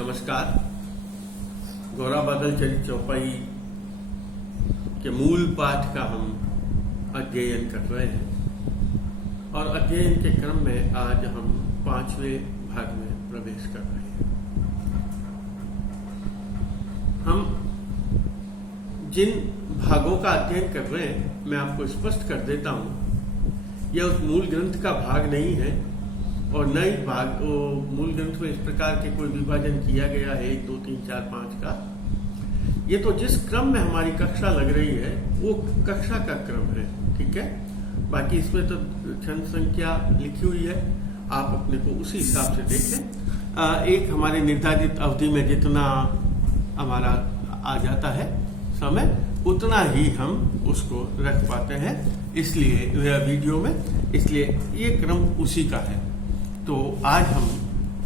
नमस्कार। गौरा बादल चरित चौपाई के मूल पाठ का हम अध्ययन कर रहे हैं और अध्ययन के क्रम में आज हम 5वें भाग में प्रवेश कर रहे हैं। हम जिन भागों का अध्ययन कर रहे हैं मैं आपको स्पष्ट कर देता हूं, यह उस मूल ग्रंथ का भाग नहीं है और न ही भाग मूल ग्रंथ में इस प्रकार के कोई विभाजन किया गया है 1, 2, 3, 4, 5 का। ये तो जिस क्रम में हमारी कक्षा लग रही है वो कक्षा का क्रम है, ठीक है। बाकी इसमें तो छंद संख्या लिखी हुई है, आप अपने को उसी हिसाब से देखें। एक हमारे निर्धारित अवधि में जितना हमारा आ जाता है समय, उतना ही हम उसको रख पाते हैं, इसलिए वीडियो में, इसलिए ये क्रम उसी का है। तो आज हम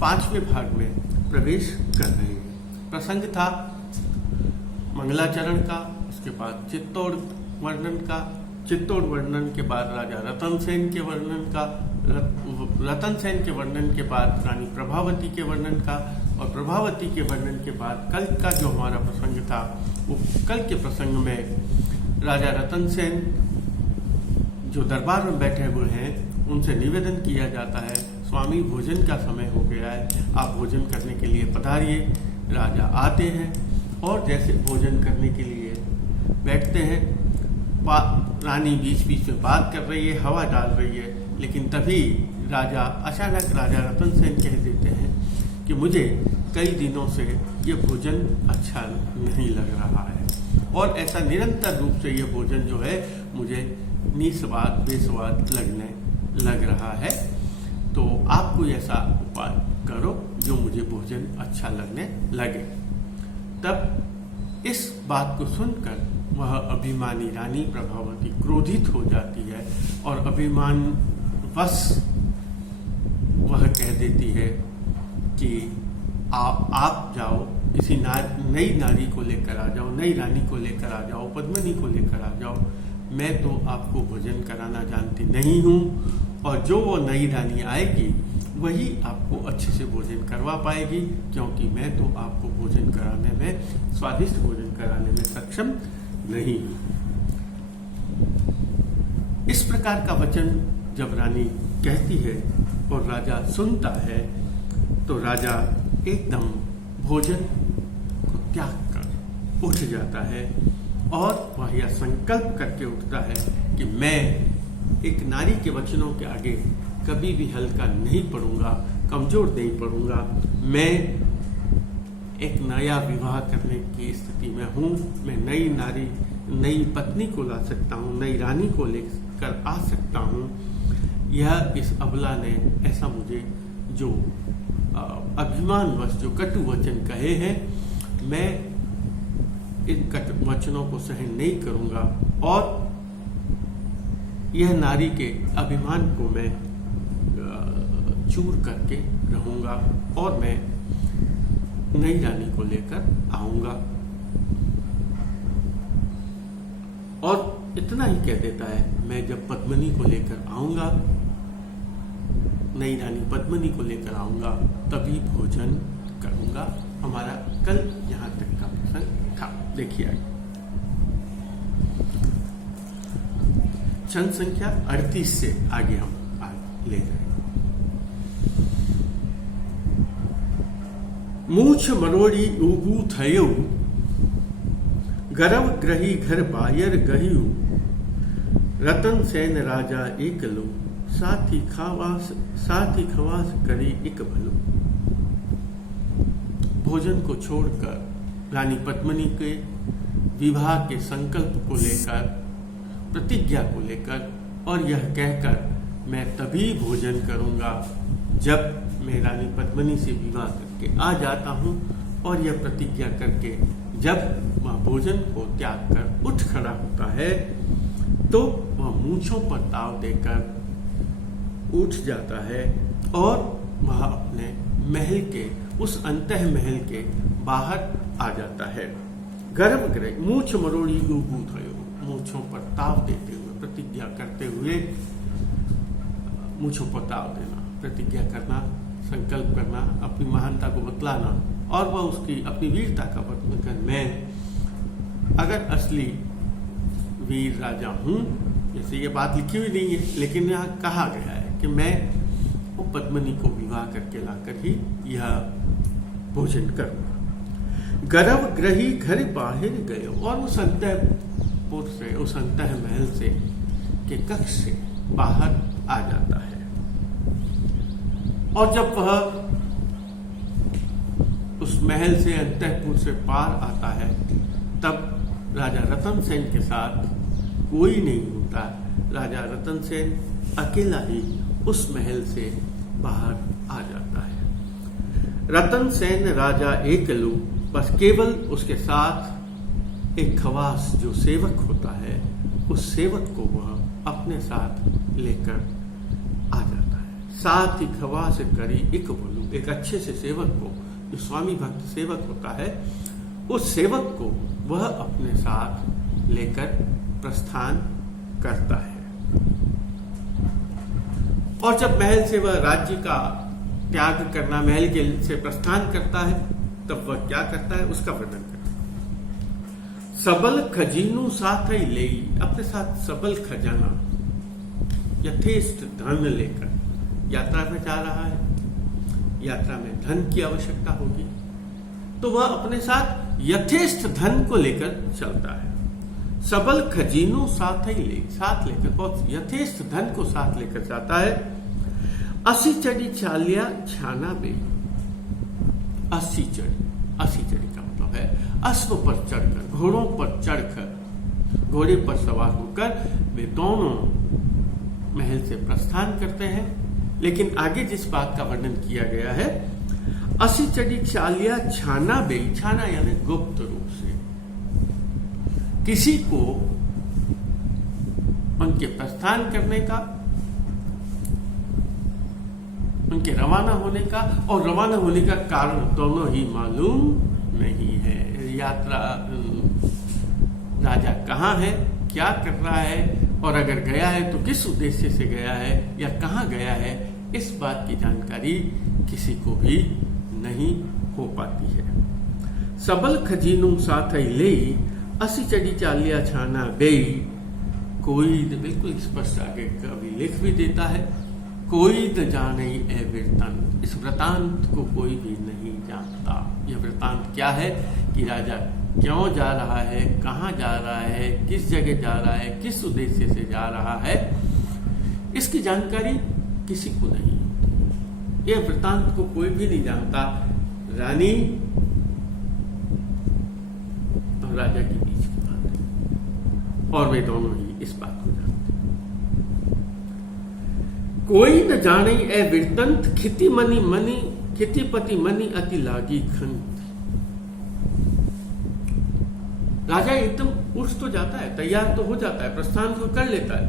5वें भाग में प्रवेश कर रहे हैं। प्रसंग था मंगलाचरण का, उसके बाद चित्तौड़ वर्णन का, चित्तौड़ वर्णन के बाद राजा रतन सेन के वर्णन का, रतन सेन के वर्णन के बाद रानी प्रभावती के वर्णन का, और प्रभावती के वर्णन के बाद कल का जो हमारा प्रसंग था, वो कल के प्रसंग में राजा रतन सेन जो दरबार में बैठे हुए हैं उनसे निवेदन किया जाता है, स्वामी भोजन का समय हो गया है, आप भोजन करने के लिए पधारिए। राजा आते हैं और जैसे भोजन करने के लिए बैठते हैं, रानी बीच बीच में बात कर रही है, हवा डाल रही है, लेकिन तभी राजा अचानक राजा रतन सेन कह देते हैं कि मुझे कई दिनों से ये भोजन अच्छा नहीं लग रहा है और ऐसा निरंतर रूप से ये भोजन जो है मुझे निस्वाद बेस्वाद लगने लग रहा है, तो आप कोई ऐसा उपाय करो जो मुझे भोजन अच्छा लगने लगे। तब इस बात को सुनकर वह अभिमानी रानी प्रभावती क्रोधित हो जाती है और अभिमान वश वह कह देती है कि आप जाओ, किसी नई नारी को लेकर आ जाओ, नई रानी को लेकर आ जाओ, पद्मिनी को लेकर आ जाओ, मैं तो आपको भोजन कराना जानती नहीं हूँ और जो वो नई रानी आएगी वही आपको अच्छे से भोजन करवा पाएगी, क्योंकि मैं तो आपको भोजन कराने में, स्वादिष्ट भोजन कराने में सक्षम नहीं हूँ। इस प्रकार का वचन जब रानी कहती है और राजा सुनता है, तो राजा एकदम भोजन को त्याग कर उठ जाता है और वह यह संकल्प करके उठता है कि मैं एक नारी के वचनों के आगे कभी भी हल्का नहीं पड़ूंगा, कमजोर नहीं पड़ूंगा। मैं एक नया विवाह करने की स्थिति में हूँ, मैं नई नारी, नई पत्नी को ला सकता हूँ, नई रानी को लेकर आ सकता हूँ। यह इस अबला ने ऐसा मुझे जो अभिमानवश जो कटु वचन कहे हैं, मैं इन कटु वचनों को सहन नहीं करूंगा और यह नारी के अभिमान को मैं चूर करके रहूंगा और मैं नई रानी को लेकर आऊंगा। और इतना ही कह देता है, मैं जब पद्मिनी को लेकर आऊंगा, नई रानी पद्मिनी को लेकर आऊंगा, तभी भोजन करूंगा। हमारा कल यहाँ तक का प्रसंग था। देखिए छंद संख्या 38 से आगे हम ले जाएंगे। मूछ मरोड़ी उबू थयो, गर्व ग्रही घर बायर गहियु, रतन सेन राजा एकलो, साथी खवास करी एक भलो। भोजन को छोड़कर रानी पद्मिनी के विवाह के संकल्प को लेकर, प्रतिज्ञा को लेकर, और यह कहकर मैं तभी भोजन करूंगा जब मैं रानी पद्मिनी से विवाह करके आ जाता हूं, और यह प्रतिज्ञा करके जब वह भोजन को त्याग कर उठ खड़ा होता है तो वह मूंछों पर ताव देकर उठ जाता है और वह अपने महल के, उस अंतः महल के बाहर आ जाता है। गर्भगृह मूछ मरोड़ी उबू थयो, मूछों पर ताव देते हुए, प्रतिज्ञा करते हुए मूछों पर ताव देना, प्रतिज्ञा करना, संकल्प करना, अपनी महानता को बतलाना और वह उसकी अपनी वीरता का वर्णन कर, मैं अगर असली वीर राजा हूं, जैसे ये बात लिखी हुई नहीं है लेकिन यहाँ कहा गया है कि मैं वो पद्मिनी को विवाह करके लाकर ही यह भोजन करूंगा। गर्भ ग्रही घर बाहर गए, और उस अंतःपुर से, उस अंतः महल से के कक्ष से बाहर आ जाता है। और जब वह उस महल से, अंतःपुर से पार आता है, तब राजा रतन सेन के साथ कोई नहीं होता। राजा रतन सेन अकेला ही उस महल से बाहर आ जाता है। रतन सेन राजा एकलु, बस केवल उसके साथ एक खवास जो सेवक होता है, उस सेवक को वह अपने साथ लेकर आ जाता है। साथ ही खवास करी एक बोलू, एक अच्छे से सेवक को, जो स्वामी भक्त सेवक होता है, उस सेवक को वह अपने साथ लेकर प्रस्थान करता है। और जब महल से वह राज्य का त्याग करना, महल के से प्रस्थान करता है, तब वह क्या करता है उसका वर्णन करता है। सबल खजीनू साथ ही ले, अपने साथ सबल खजाना, यथेष्ट धन लेकर यात्रा में जा रहा है। यात्रा में धन की आवश्यकता होगी, तो वह अपने साथ यथेष्ट धन को लेकर चलता है। सबल खजीनू साथ ही ले, साथ लेकर, बहुत यथेष्ट धन को साथ लेकर जाता है। अस्सी चढ़ी चालिया छाना बे, अस्सी चढ़ी का मतलब है अश्व पर चढ़कर, घोड़ों पर चढ़कर, घोड़े पर सवार होकर वे दोनों महल से प्रस्थान करते हैं। लेकिन आगे जिस बात का वर्णन किया गया है, अस्सी चढ़ी चालिया छाना बे, छाना यानी गुप्त रूप से किसी को उनके प्रस्थान करने का, उनके रवाना होने का और रवाना होने का कारण दोनों ही मालूम नहीं है। यात्रा राजा कहाँ है, क्या कर रहा है, और अगर गया है तो किस उद्देश्य से गया है या कहाँ गया है, इस बात की जानकारी किसी को भी नहीं हो पाती है। सबल खजीनू साथ ले, अस्सी चढ़ी चालिया छाना बे, कोई बिल्कुल स्पष्ट आगे कवि लिख भी देता है, कोई न जाने ए वृत्तांत, इस वृत्तांत को कोई भी नहीं जानता। यह वृत्तांत क्या है कि राजा क्यों जा रहा है, कहाँ जा रहा है, किस जगह जा रहा है, किस उद्देश्य से जा रहा है, इसकी जानकारी किसी को नहीं होती। यह वृत्तांत को कोई भी नहीं जानता। रानी और राजा के बीच की बात है, और वे दोनों ही इस बात को जानते। कोई न जाने ए वृत्तंत, खिति मनी मनी, खितिपति मनी अति लागी खंत। राजा एकदम उठ तो जाता है, तैयार तो हो जाता है, प्रस्थान तो कर लेता है,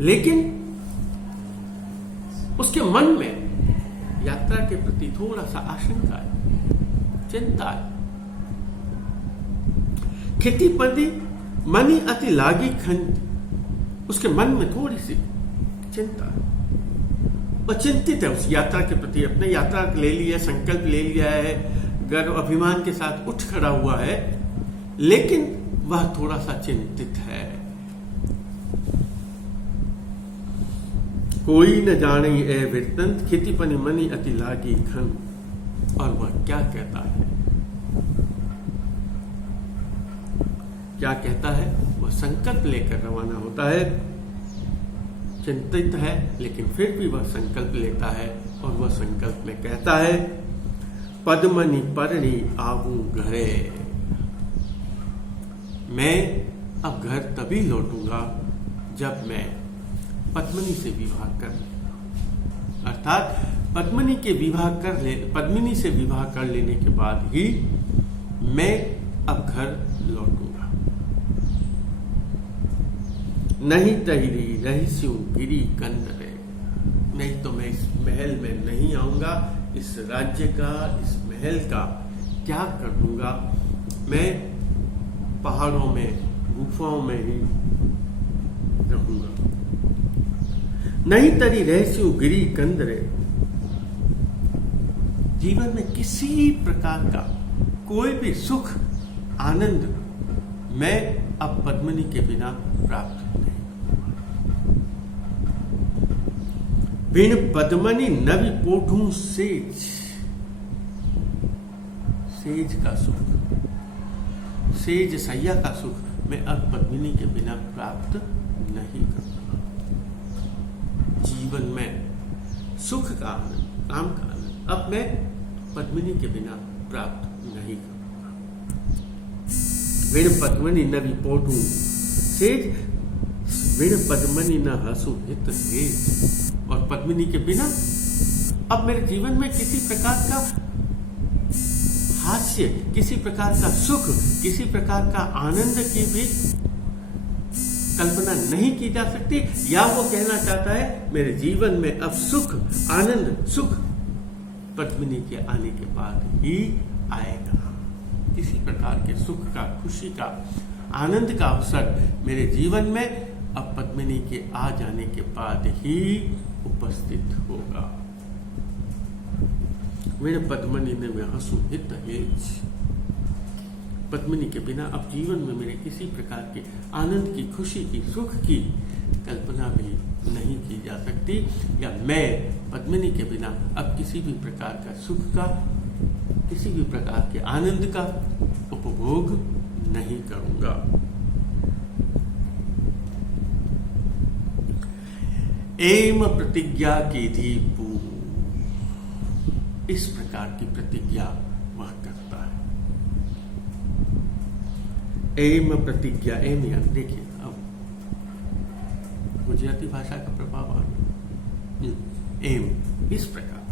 लेकिन उसके मन में यात्रा के प्रति थोड़ा सा आशंका है, चिंता है। खितिपति मनी अति लागी खंत, उसके मन में थोड़ी सी चिंता है, वह चिंतित है उस यात्रा के प्रति। अपने यात्रा ले लिया, संकल्प ले लिया है, गर्व अभिमान के साथ उठ खड़ा हुआ है, लेकिन वह थोड़ा सा चिंतित है। कोई न जाने ए वृत्तंत, खितिपनि मनी अति लागी खन। और वह क्या कहता है, क्या कहता है? वह संकल्प लेकर रवाना होता है, चिंतित है, लेकिन फिर भी वह संकल्प लेता है, और वह संकल्प में कहता है, पद्मनि परणी आऊं घरे। मैं अब घर तभी लौटूंगा जब मैं पद्मिनी से विवाह कर लूं, अर्थात पद्मिनी से विवाह कर लेने के बाद ही मैं अब घर लौटूंगा। नहीं तहिरी रहीस्यू गिरी कंदरे, नहीं तो मैं इस महल में नहीं आऊंगा, इस राज्य का, इस महल का त्याग कर दूंगा। मैं पहाड़ों में, गुफाओं में ही रहूंगा। नहीं तरी रहस्यू गिरी कंदरे, जीवन में किसी प्रकार का कोई भी सुख आनंद मैं अब पद्मिनी के बिना प्राप्त नहीं। बिन पद्मनि नवि पोठूं सेज, सेज का सुख, सेज सैया का सुख मैं अब पद्मिनी के बिना प्राप्त नहीं करूंगा। जीवन में सुख का आनंद, काम का आनंद अब मैं पद्मिनी के बिना प्राप्त नहीं करूंगा। बिन पद्मनि नवि पोठूं सेज, बिन पद्मनि न हसु हित हेज। और पद्मिनी के बिना अब मेरे जीवन में किसी प्रकार का हास्य, किसी प्रकार का सुख, किसी प्रकार का आनंद की भी कल्पना नहीं की जा सकती। या वो कहना चाहता है मेरे जीवन में अब सुख, आनंद, सुख पद्मिनी के आने के बाद ही आएगा। किसी प्रकार के सुख का, खुशी का, आनंद का अवसर मेरे जीवन में अब पद्मिनी के आ जाने के बाद ही उपस्थित होगा। मेरे पद्मिनी ने मैं हंसू हित हेज। पद्मिनी के बिना अब जीवन में मेरे किसी प्रकार के आनंद की, खुशी की, सुख की कल्पना भी नहीं की जा सकती। या मैं पद्मिनी के बिना अब किसी भी प्रकार का सुख का, किसी भी प्रकार के आनंद का उपभोग नहीं करूंगा। एम प्रतिज्ञा की थी पूर्व, इस प्रकार की प्रतिज्ञा वह करता है। एम प्रतिज्ञा, एम यानी देखिए अब गुजराती भाषा का प्रभाव आ गया। एम इस प्रकार,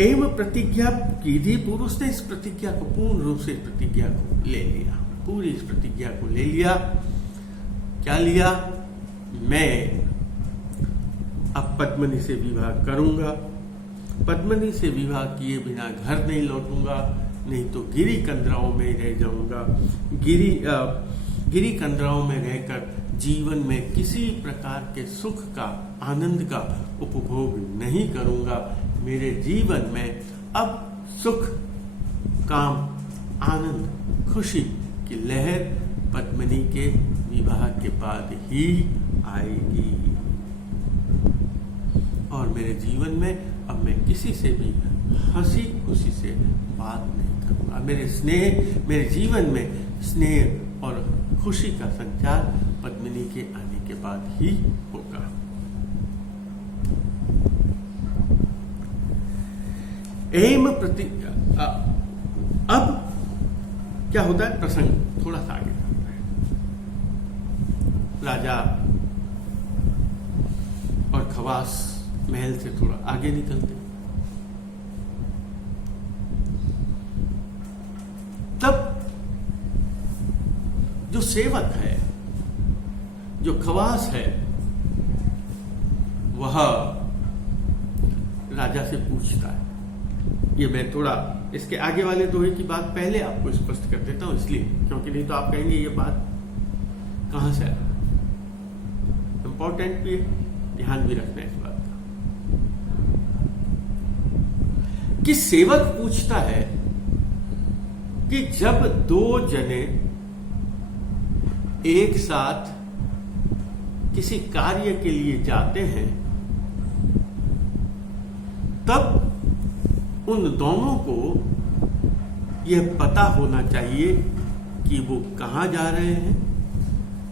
एम प्रतिज्ञा की थी पूर्व, उसने इस प्रतिज्ञा को पूर्ण रूप से, इस प्रतिज्ञा को ले लिया, पूरी इस प्रतिज्ञा को ले लिया। क्या लिया? मैं अब पद्मिनी से विवाह करूंगा, पद्मिनी से विवाह किए बिना घर नहीं लौटूंगा, नहीं तो गिरी कंदराओं में रह जाऊंगा। गिरी कंदराओं में रहकर जीवन में किसी प्रकार के सुख का, आनंद का उपभोग नहीं करूंगा। मेरे जीवन में अब सुख, काम, आनंद, खुशी की लहर पद्मिनी के विवाह के बाद ही आएगी। और मेरे जीवन में अब मैं किसी से भी हंसी खुशी से बात नहीं करूंगा। मेरे जीवन में स्नेह और खुशी का संचार पद्मिनी के आने के बाद ही होगा। एम प्रतिज्ञा। अब क्या होता है, प्रसंग थोड़ा सा आगे जाता है। राजा और खवास महल से थोड़ा आगे निकलते, तब जो सेवक है, जो खवास है, वह राजा से पूछता है। ये मैं थोड़ा इसके आगे वाले दोहे की बात पहले आपको स्पष्ट कर देता हूं, इसलिए क्योंकि नहीं तो आप कहेंगे ये बात कहां से आया। इंपॉर्टेंट भी है, ध्यान भी रखना है इस बात का कि सेवक पूछता है कि जब दो जने एक साथ किसी कार्य के लिए जाते हैं, तब उन दोनों को यह पता होना चाहिए कि वो कहां जा रहे हैं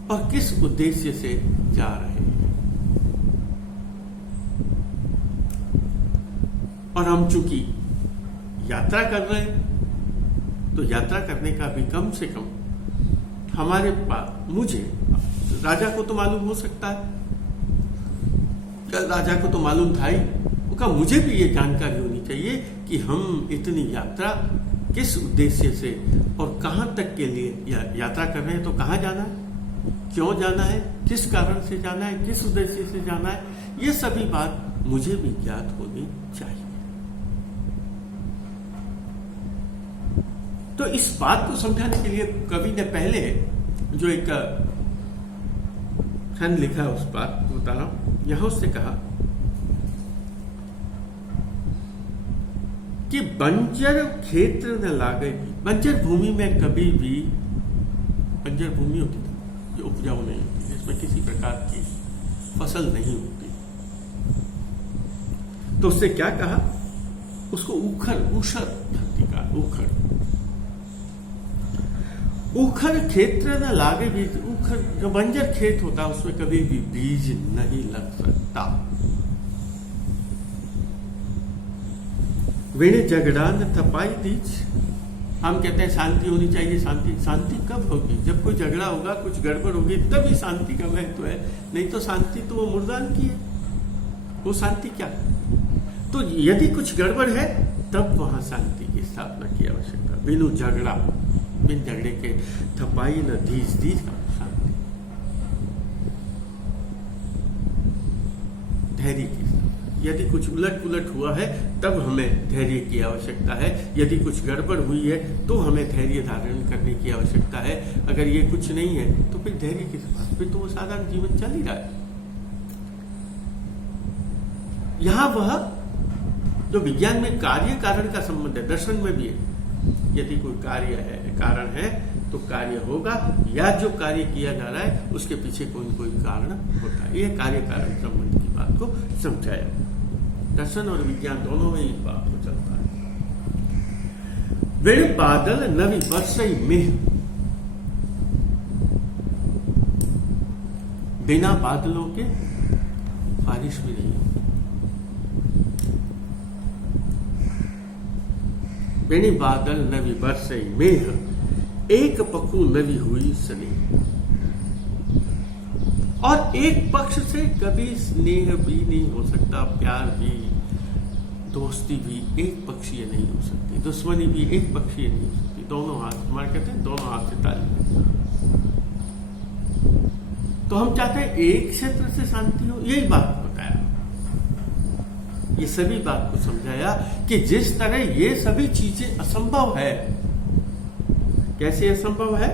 और किस उद्देश्य से जा रहे हैं। और हम चूंकि यात्रा कर रहे हैं, तो यात्रा करने का भी कम से कम हमारे पास, मुझे, राजा को तो मालूम हो सकता है, राजा को तो मालूम था ही, उसका मुझे भी ये जानकारी होनी चाहिए कि हम इतनी यात्रा किस उद्देश्य से और कहां तक के लिए यात्रा कर रहे हैं। तो कहां जाना है, क्यों जाना है, किस कारण से जाना है, किस उद्देश्य से जाना है, ये सभी बात मुझे भी ज्ञात होनी चाहिए। तो इस बात को समझाने के लिए कवि ने पहले जो एक खंड लिखा है, उस बात को बता रहा हूं। यहां उसने कहा कि बंजर क्षेत्र न लागे भी। बंजर भूमि में कभी भी, बंजर भूमि होती थी जो उपजाऊ नहीं होती, जिसमें किसी प्रकार की फसल नहीं होती, तो उससे क्या कहा, उसको ऊखर धरती का ऊखर क्षेत्र न लागे भी। ऊखर जो बंजर खेत होता है उसमें कभी भी बीज नहीं लग सकता। वेणे झगड़ा न थपाई दीज। हम कहते हैं शांति होनी चाहिए, शांति कब होगी, जब कोई झगड़ा होगा, कुछ गड़बड़ होगी, तभी शांति का महत्व है, नहीं तो शांति तो वो मुर्दान की है, वो शांति क्या। तो यदि कुछ गड़बड़ है तब वहां शांति की स्थापना की आवश्यकता। बिनु झगड़ा, बिन झगड़े के थपाई न दीज का शांति, धैर्य की। यदि कुछ उलट पुलट हुआ है तब हमें धैर्य की आवश्यकता है, यदि कुछ गड़बड़ हुई है तो हमें धैर्य धारण करने की आवश्यकता है। अगर ये कुछ नहीं है तो फिर धैर्य किस बात, फिर तो वो साधारण जीवन चल ही रहा है। यहां वह जो विज्ञान में कार्य कारण का संबंध है, दर्शन में भी है। यदि कोई कार्य है, कारण है तो कार्य होगा, या जो कार्य किया जा रहा है उसके पीछे कोई न कोई कारण होता है। यह कार्य कारण संबंध की बात को समझाया। दर्शन और विज्ञान दोनों में इस बात को चलता है। वेण बादल नवी बरसई मेह। बिना बादलों के बारिश भी नहीं होती। वेणी बादल नवी बरसई मेह, एक पखु नवी हुई स्नेह। और एक पक्ष से कभी स्नेह भी नहीं हो सकता, प्यार भी, दोस्ती भी एक पक्षीय नहीं हो सकती, दुश्मनी भी एक पक्षीय नहीं हो सकती। दोनों हाथ, हमारे कहते हैं दोनों हाथ से ताली। तो हम चाहते हैं एक क्षेत्र से शांति हो, यही बात बताया, ये सभी बात को समझाया कि जिस तरह ये सभी चीजें असंभव है। कैसे असंभव है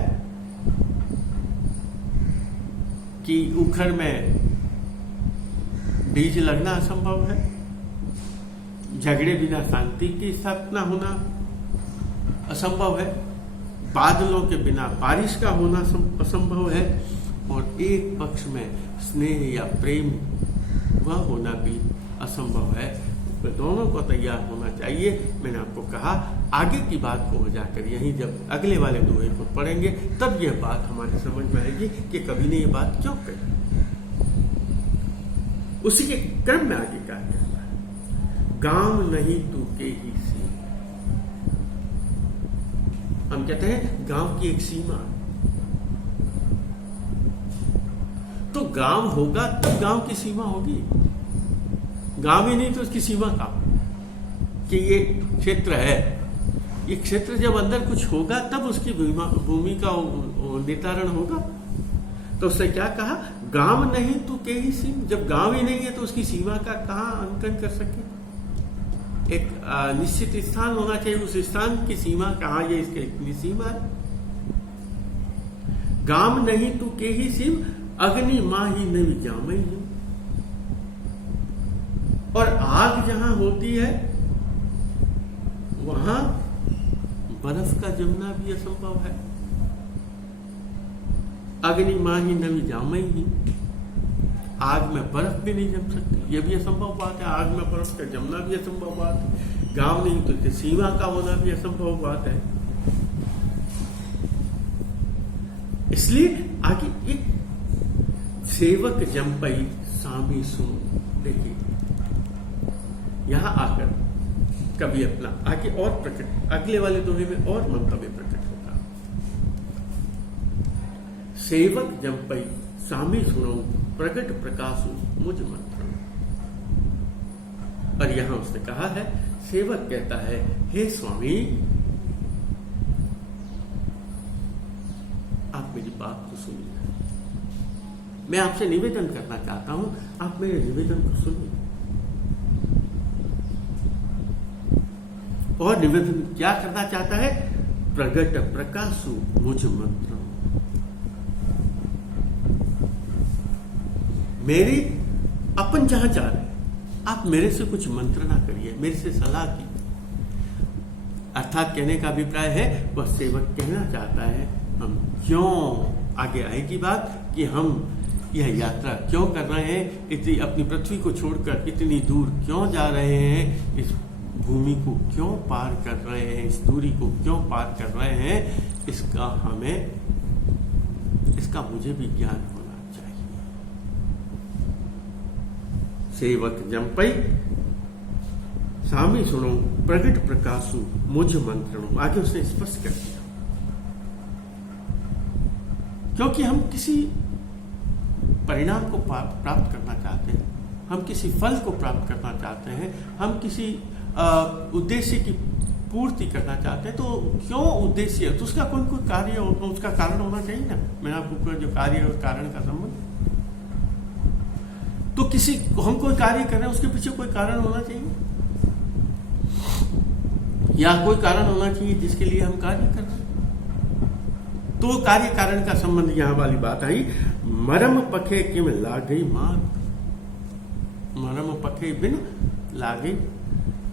कि ऊखर में बीज लगना असंभव है, झगड़े बिना शांति की स्थापना होना असंभव है, बादलों के बिना बारिश का होना असंभव है, और एक पक्ष में स्नेह या प्रेम वह होना भी असंभव है। तो दोनों को तैयार होना चाहिए। मैंने आपको कहा आगे की बात को हो जाकर यहीं जब अगले वाले दोहे को पढ़ेंगे तब यह बात हमारे समझ में आएगी कि कवि ने यह बात क्यों कही। उसी के क्रम में आगे कहा जाता है, गांव नहीं तू के ही सीमा। हम कहते हैं गांव की एक सीमा, तो गांव होगा तो गांव की सीमा होगी। गांव ही नहीं तो उसकी सीमा का, कि ये क्षेत्र है, ये क्षेत्र जब अंदर कुछ होगा तब उसकी भूमि का निर्धारण होगा। तो उससे क्या कहा, गांव नहीं तो के ही सीमा। जब गांव ही नहीं है तो उसकी सीमा का कहां अंकन कर सके। एक निश्चित स्थान होना चाहिए, उस स्थान की सीमा कहां, ये इसकी इतनी सीमा है। गांव नहीं तो के ही सीम, अग्नि माही नवी जामई। और आग जहां होती है वहां बर्फ का जमना भी असंभव है। अग्नि माही नवी जामई ही, आग में बर्फ भी नहीं जम सकती, यह भी असंभव बात है। आग में बर्फ का जमना भी असंभव बात है। गांव नहीं तो सीमा का होना भी असंभव बात है। इसलिए आगे एक सेवक जंपई सामी सुन। देखिए यहां आकर कभी अपना आगे और प्रकट, अगले वाले दोहे में और मंतव्य प्रकट होता। सेवक जंपई सामी सुनो, प्रकट प्रकाशु मुझ मंत्र। और यहां उसने कहा है, सेवक कहता है, हे स्वामी आप मेरी बात को सुनिए। मैं आपसे निवेदन करना चाहता हूं, आप मेरे निवेदन को सुनिए। और निवेदन क्या करना चाहता है, प्रगट प्रकाशु मुझ मंत्र। मेरी अपन जहां जा रहे, आप मेरे से कुछ मंत्रणा करिए, मेरे से सलाह कीजिए। अर्थात कहने का अभिप्राय है वह सेवक कहना चाहता है हम क्यों, आगे आएगी बात कि हम यह यात्रा क्यों कर रहे हैं, इतनी अपनी पृथ्वी को छोड़कर इतनी दूर क्यों जा रहे हैं, इस भूमि को क्यों पार कर रहे हैं, इस दूरी को क्यों पार कर रहे हैं, इसका मुझे भी ज्ञान होना चाहिए। सेवक जंपई स्वामी सुनो प्रगट प्रकाशु मुझ मंत्रणों, आगे उसने स्पष्ट कर दिया। क्योंकि हम किसी परिणाम को प्राप्त करना चाहते हैं, हम किसी फल को प्राप्त करना चाहते हैं, हम किसी उद्देश्य की पूर्ति करना चाहते हैं, तो क्यों उद्देश्य है तो उसका कोई कार्य उसका कारण होना चाहिए ना। मैंने आपको जो कार्य और कारण का संबंध, तो किसी हम कोई कार्य कर रहे हैं उसके पीछे कोई कारण होना चाहिए, या कोई कारण होना चाहिए जिसके लिए हम कार्य कर रहे हैं। तो कार्य कारण का संबंध यहां वाली बात आई। मरम पखे किम लागई मार्ग, मरम पखे बिन लागई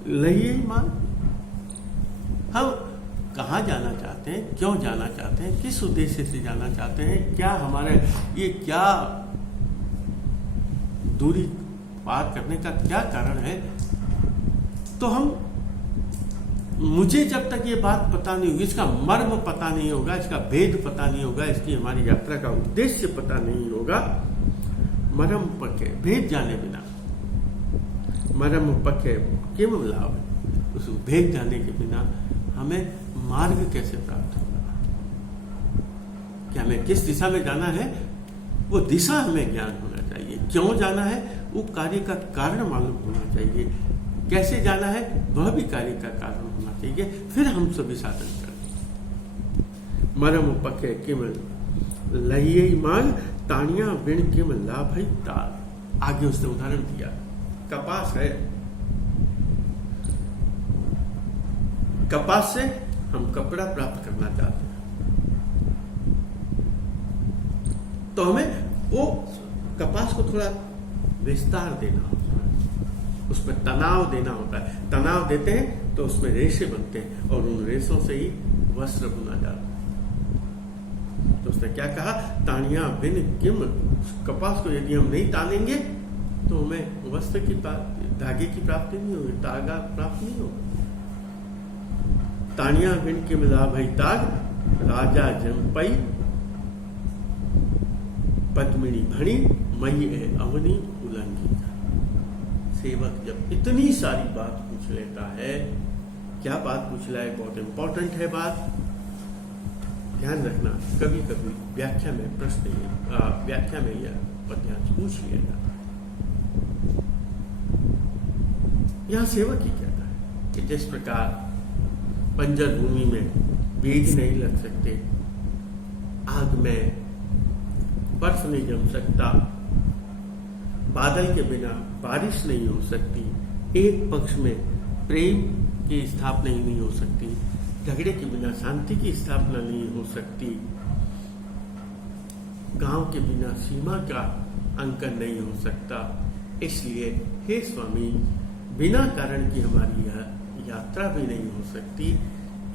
लइए मार्ग। हम कहाँ जाना चाहते हैं, क्यों जाना चाहते हैं, किस उद्देश्य से जाना चाहते हैं, क्या हमारे ये क्या दूरी पार करने का क्या कारण है, तो हम मुझे जब तक ये बात पता नहीं होगी, इसका मर्म पता नहीं होगा, इसका भेद पता नहीं होगा, इसकी हमारी यात्रा का उद्देश्य पता नहीं होगा, मरम पके भेद जाने बिना, मरम पके किम लाभ, उस भेद जाने के बिना हमें मार्ग कैसे प्राप्त होगा, कि हमें किस दिशा में जाना है वो दिशा हमें ज्ञान होना चाहिए, क्यों जाना है वो कार्य का कारण मालूम होना चाहिए, कैसे जाना है वह भी कार्य का कारण होना चाहिए, फिर हम सभी साधन करें। मरम पके किम लइये माल तानिया बिन किम लाभ ताल। आगे उसने उदाहरण दिया, कपास है, कपास से हम कपड़ा प्राप्त करना चाहते हैं, तो हमें वो कपास को थोड़ा विस्तार देना होता है, उसमें तनाव देना होता है, तनाव देते हैं तो उसमें रेशे बनते हैं और उन रेशों से ही वस्त्र बुना जाता है। तो उसने क्या कहा, तानिया बिन किम, कपास को यदि हम नहीं तानेंगे तो हमें वस्त्र की धागे की प्राप्ति नहीं होगी, धागा प्राप्त नहीं होगा। तानिया बिन किम लाभई ताग राजा जंपई पद्मिनी भणी मई अवनी उलंघी। सेवक जब इतनी सारी बात पूछ लेता है, क्या बात पूछ रहा है, बहुत इंपॉर्टेंट है बात, ध्यान रखना। कभी कभी व्याख्या में प्रश्न, व्याख्या में यह पद्यांश पूछ लिया जाता है। यहां सेवक ही कहता है कि जिस प्रकार बंजर भूमि में बीज नहीं लग सकते, आग में बर्फ नहीं जम सकता, बादल के बिना बारिश नहीं हो सकती, एक पक्ष में प्रेम की स्थापना ही नहीं हो सकती, झगड़े के बिना शांति की स्थापना नहीं हो सकती, गांव के बिना सीमा का अंकन नहीं हो सकता। इसलिए हे स्वामी, बिना कारण की हमारी यह यात्रा भी नहीं हो सकती,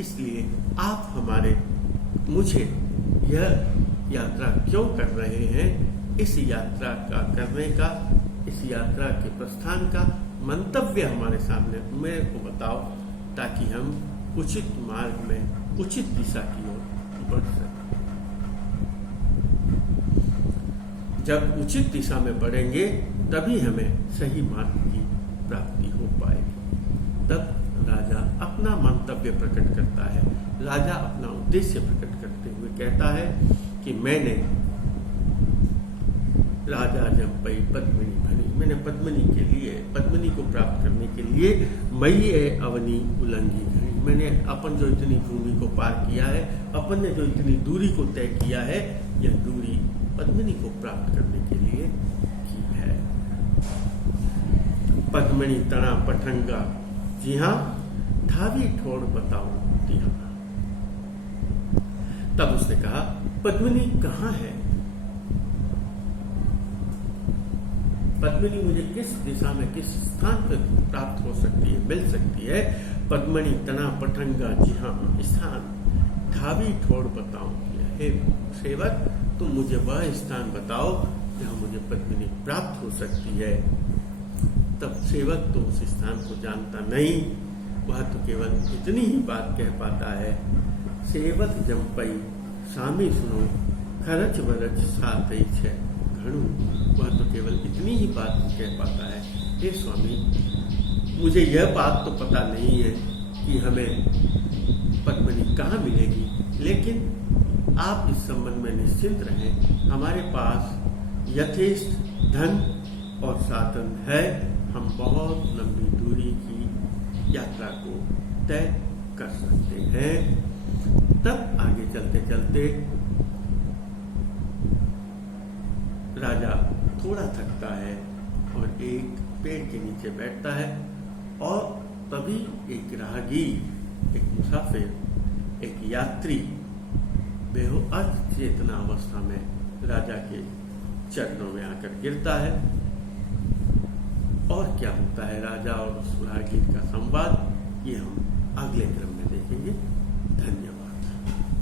इसलिए आप मुझे यह यात्रा क्यों कर रहे हैं, इस यात्रा का करने का, इस यात्रा के प्रस्थान का मंतव्य हमारे सामने मेरे को बताओ, ताकि हम उचित मार्ग में उचित दिशा की ओर बढ़ सकें। जब उचित दिशा में बढ़ेंगे तभी हमें सही मार्ग की प्राप्ति हो पाएगी। तब राजा अपना मंतव्य प्रकट करता है, राजा अपना उद्देश्य प्रकट करते हुए कहता है कि मैंने राजा जंपई पद्मिनी भनी, मैंने पद्मिनी के लिए, पद्मिनी को प्राप्त करने के लिए मई अवनी उलंघी घड़ी, मैंने अपन जो इतनी भूमि को पार किया है, अपन ने जो इतनी दूरी को तय किया है, यह दूरी पद्मिनी को प्राप्त करने के लिए की है। पद्मिनी तना पठंगा, जी हाँ, ठावी ठोड़ बताओ दिया। तब उसने कहा, पद्मिनी कहाँ है, पद्मिनी मुझे किस दिशा में, किस स्थान पर प्राप्त हो सकती है, मिल सकती है, पद्मणि तना पठंगा जी हाँ स्थान ढाबी ठोड़ बताऊं। हे सेवक, तुम मुझे वह स्थान बताओ जहाँ मुझे पद्मिनी प्राप्त हो सकती है। तब सेवक तो उस स्थान को जानता नहीं, वह तो केवल इतनी ही बात कह पाता है, सेवक जम्पई सामी सुनो खरच वरच सात छे घणु। वह तो केवल इतनी ही बात कह पाता है, हे स्वामी, मुझे यह बात तो पता नहीं है कि हमें पद्मिनी कहाँ मिलेगी, लेकिन आप इस संबंध में निश्चिंत रहें, हमारे पास यथेष्ट धन और साधन है। हम बहुत लंबी दूरी की यात्रा को तय कर सकते हैं। तब आगे चलते चलते राजा थोड़ा थकता है और एक पेड़ के नीचे बैठता है और तभी एक राहगीर, एक मुसाफिर, एक यात्री बेहोश चेतना अवस्था में राजा के चरणों में आकर गिरता है। और क्या होता है राजा और उस राहगीर का संवाद, ये हम अगले क्रम में देखेंगे। धन्यवाद।